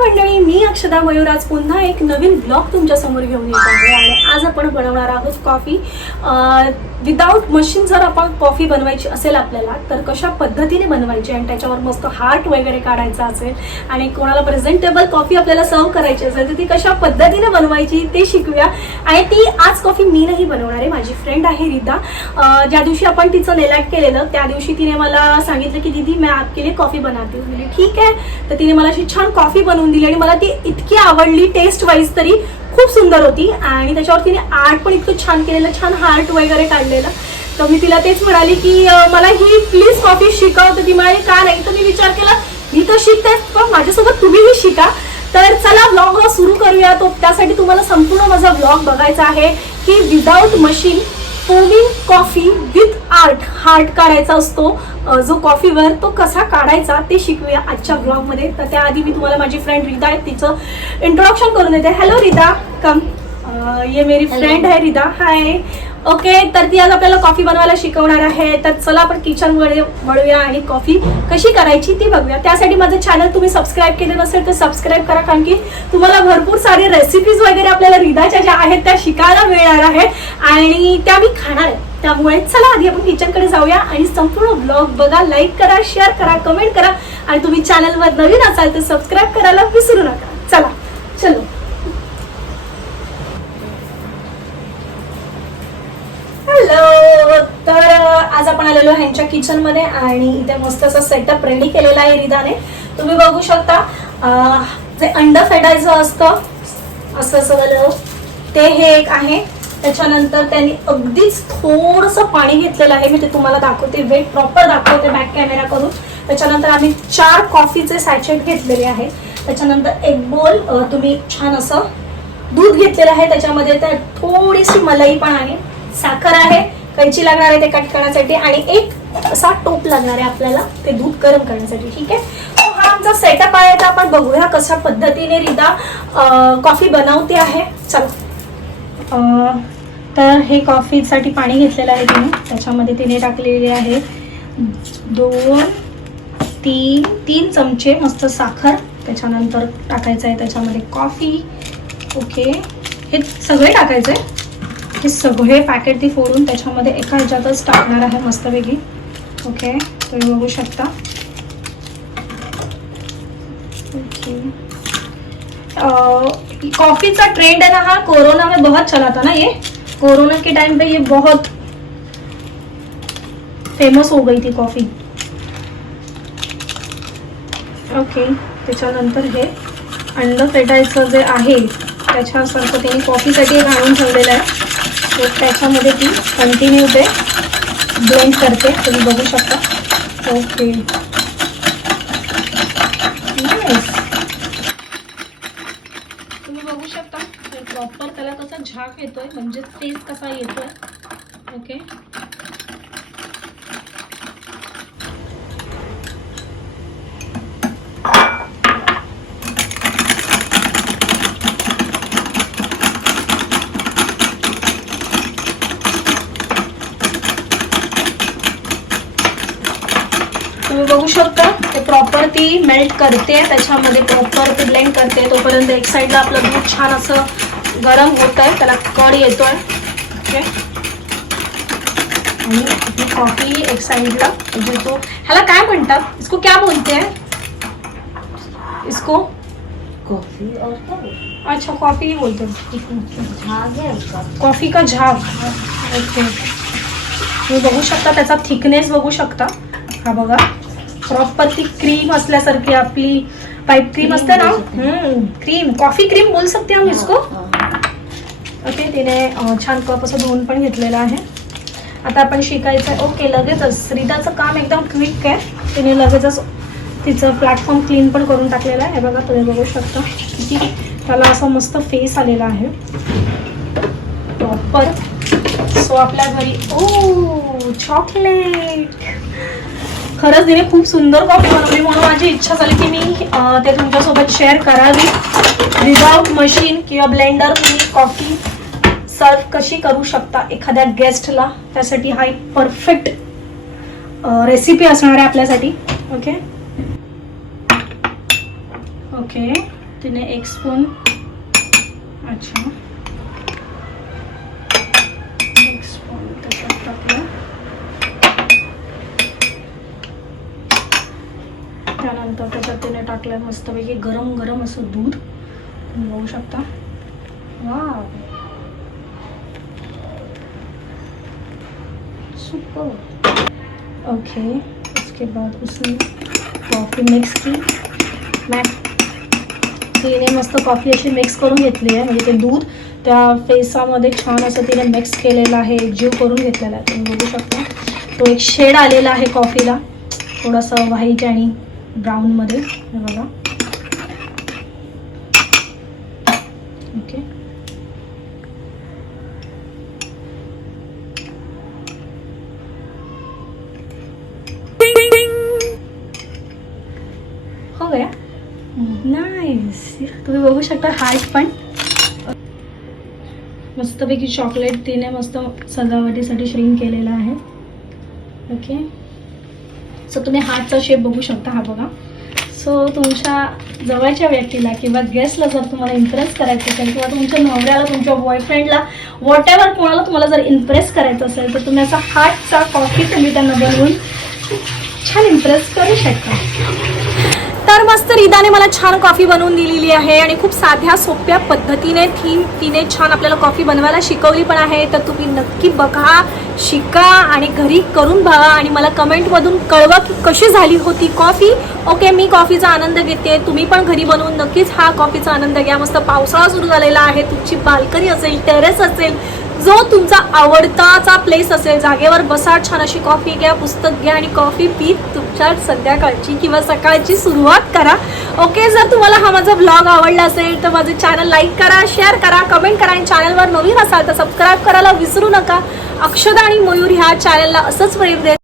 मंडळी मी अक्षदा मयूर आज पुन्हा एक नवीन ब्लॉग तुमच्यासमोर घेऊन येत आहे. आणि आज आपण बनवणार आहोत कॉफी विदाऊट मशीन जर आपण कॉफी बनवायची असेल आपल्याला तर कशा पद्धतीने बनवायची आणि त्याच्यावर मस्त हार्ट वगैरे काढायचा असेल आणि कोणाला प्रेझेंटेबल कॉफी आपल्याला सर्व करायची असेल तर ती कशा पद्धतीने बनवायची ते शिकूया. आणि ती आज कॉफी मी नाही बनवणार आहे. माझी फ्रेंड आहे रिदा. ज्या दिवशी आपण तिचं नेलॅट केलेलं त्या दिवशी तिने मला सांगितलं की दीदी मी आपके लिए कॉफी बनाती म्हणजे ठीक आहे. तर तिने मला अशी छान कॉफी बनवून दिली आणि मला ती इतकी आवडली टेस्ट वाईज तरी खूप सुंदर होती. आणि त्याच्यावर तिने आर्ट पण इतकं छान केलेलं छान हार्ट वगैरे काढलेलं. तर मी तिला तेच म्हणाली की मला ही प्लीज कॉफी शिकव. तर ती म्हणाली का नाही? तर मी विचार केला मी तर शिकते पण माझ्यासोबत तुम्हीही शिका. तर चला ब्लॉग सुरू करूया. तो त्यासाठी तुम्हाला संपूर्ण माझा ब्लॉग बघायचा आहे की without machine foaming coffee with art heart काढायचा असतो. जो कॉफीवर तो कसा काढायचा ते शिकूया आजच्या ब्लॉगमध्ये तर त्याआधी मी तुम्हाला माझी फ्रेंड रिदा आहे तिचं इंट्रोडक्शन करून देते. हॅलो रिदा कम ये मेरी. फ्रेंड आहे रिदा. हाय ओके तर ती आज आपल्याला कॉफी बनवायला शिकवणार आहे. तर चला आपण किचनमध्ये वळूया आणि कॉफी कशी करायची ती बघूया. त्यासाठी माझं चॅनल तुम्ही सबस्क्राईब केलं नसेल तर सबस्क्राईब करा कारण की तुम्हाला भरपूर सारे रेसिपीज वगैरे आपल्याला रिदाच्या ज्या आहेत त्या शिकायला मिळणार आहेत. आणि त्या मी खाणार आहे. त्यामुळे चला आधी आपण किचनकडे जाऊया आणि संपूर्ण ब्लॉग बघा लाईक करा शेअर करा कमेंट करा. आणि तुम्ही चॅनलवर नवीन असाल तर सबस्क्राईब करायला विसरू नका. चलो. किचनमध्ये किचनमध्ये आणि इथे मस्त असं सेटअप रेडी केलेला आहे रिदाने. तुम्ही बघू शकता जे अंड फेडायचं असतं असं सगळं ते हे एक आहे. त्याच्यानंतर त्यांनी अगदीच थोडस पाणी घेतलेलं आहे. मी ते तुम्हाला दाखवते वेट प्रॉपर दाखवते बॅक कॅमेरा करून त्याच्यानंतर आम्ही चार कॉफीचे सॅचेट घेतलेले आहेत त्याच्यानंतर एक बोल तुम्ही छान असं दूध घेतलेलं आहे. त्याच्यामध्ये तर थोडीशी मलाई पण आहे. साखर आहे. कैची लागणार आहे ते कट करण्यासाठी आणि एक असा टोप लागणार आहे आपल्याला ते दूध गरम करण्यासाठी ठीक आहे? हा आमचा सेटअप आहे तर आपण बघूया कशा पद्धतीने रिदा कॉफी बनवते आहे. चला. तर हे कॉफीसाठी पाणी घेतलेलं आहे तिने त्याच्यामध्ये तिने टाकलेले आहे दोन तीन तीन चमचे मस्त साखर त्याच्यानंतर टाकायचं आहे त्याच्यामध्ये कॉफी ओके हे सगळे टाकायचं आहे. हे सगळे पॅकेट ती फोडून त्याच्यामध्ये एका ह्याच्यातच टाकणार आहे मस्तपैकी. ओके तुम्ही बघू शकता. ओके. कॉफी का ट्रेंड है ना हाँ कोरोना में बहुत चला था ना ये. कोरोना के टाइम पे ये बहुत फेमस हो गई थी कॉफी ओके त्याच्यानंतर हे अंड फेटायचं जे आहे त्याच्यासारखं त्यांनी कॉफीसाठी एक आणून ठेवलेलं आहे. त्याच्यामध्ये ती कंटिन्यू ते ब्लेंड करते. तुम्ही बघू शकता. ओके तुम्ही बघू शकता. प्रॉपर त्याला कसा झाक येतोय. म्हणजे तेच कसा येतोय. ओके तुम्ही बघू शकता ते प्रॉपर ती मेल्ट करते त्याच्यामध्ये प्रॉपर ती ब्लेंड करते. तोपर्यंत एक साईडला आपलं दूध छान असं गरम होत आहे त्याला कड येतोय. ओके आणि ही कॉफी एक साईडला घेतो ह्याला काय म्हणतात? इसको क्या बोलते हैं? इसको? कॉफी और अच्छा कॉफी बोलते कॉफी का झाग. ओके तुम्ही बघू शकता त्याचा थिकनेस बघू शकता. हा बघा. प्रॉपर ती क्रीम असल्यासारखी आपली पाईप क्रीम असते ना. क्रीम कॉफी क्रीम बोल सकते हम इसको. ओके तिने छान कप असं धुवून पण घेतलेलं आहे. आता आपण शिकायचं ओके लगेचच. रिताचं काम एकदम क्विक आहे. तिने लगेचच तिचं प्लॅटफॉर्म क्लीन पण करून टाकलेलं आहे. हे बघा तुम्ही बघू शकता. किती त्याला असं मस्त फेस आलेला आहे. प्रॉपर सो आपल्या घरी ओ चॉकलेट खरंच तिने खूप सुंदर कॉफी बनवली म्हणून माझी इच्छा झाली की मी ते तुमच्यासोबत शेअर करावी. विदाउट मशीन किंवा ब्लेंडर तुम्ही कॉफी सर्व कशी करू शकता एखाद्या गेस्टला त्यासाठी हा एक परफेक्ट रेसिपी असणार आहे आपल्यासाठी. ओके ओके तिने एक स्पून अच्छा एक स्पून त्याच्यात टाकलं त्यानंतर त्याच्यात तिने टाकलं मस्तपैकी गरम गरम असं दूध. तुम्ही बघू शकता. वा सुपर. ओके उसके बाद उसने कॉफ़ी मिक्स की. मॅ तिने मस्त कॉफी अशी मिक्स करून घेतली आहे. म्हणजे ते दूध त्या फेसामध्ये छान असं तिने मिक्स केलेलं आहे जीव करून घेतलेला आहे. तुम्ही बघू शकता. तो एक शेड आलेला आहे कॉफीला थोडासा व्हाईट आणि ब्राऊनमध्ये हे बघा. हो गया? हार्ट चॉकलेट तिने मस्त सजावटीसाठी श्रिंक आहे. ओके. सो तुम्ही हातचा शेप बघू शकता हा बघा. सो तुमच्या जवळच्या व्यक्तीला किंवा गेस्टला जर तुम्हाला इम्प्रेस करायचं असेल किंवा तुमच्या नवऱ्याला तुमच्या बॉयफ्रेंडला वॉट एव्हर कोणाला तुम्हाला जर इम्प्रेस करायचं असेल तर तुम्ही असा हार्टचा कॉफी तुम्ही त्यांना बनवून छान इम्प्रेस करू शकता. तर मस्त रिदाने मला छान कॉफी बनवून दिलेली आहे आणि खूप साध्या सोप्या पद्धतीने थीम तिने छान आपल्याला कॉफी बनवायला शिकवली पण आहे. तर तुम्ही नक्की बघा शिका आणि घरी करून बघा आणि मला कमेंटमधून कळवा की कशी झाली होती कॉफी. ओके मी कॉफीचा आनंद घेते. तुम्ही पण घरी बनवून नक्कीच हा कॉफीचा आनंद घ्या. मस्त पावसाळा सुरू झालेला आहे. तुमची बाल्कनी असेल टेरेस असेल जो तुमचा आवडताचा प्लेस असेल जागेवर बसा छान अशी कॉफी घ्या पुस्तक घ्या आणि कॉफी पीत तुमच्या संध्याकाळची किंवा सकाळची सुरुवात करा. ओके जर तुम्हाला हा माझा ब्लॉग आवडला असेल तर माझे चॅनल लाईक करा शेअर करा कमेंट करा आणि चॅनलवर नवीन असाल तर सबस्क्राईब करायला विसरू नका. अक्षदा आणि मयूर ह्या चॅनलला असंच प्रेम देत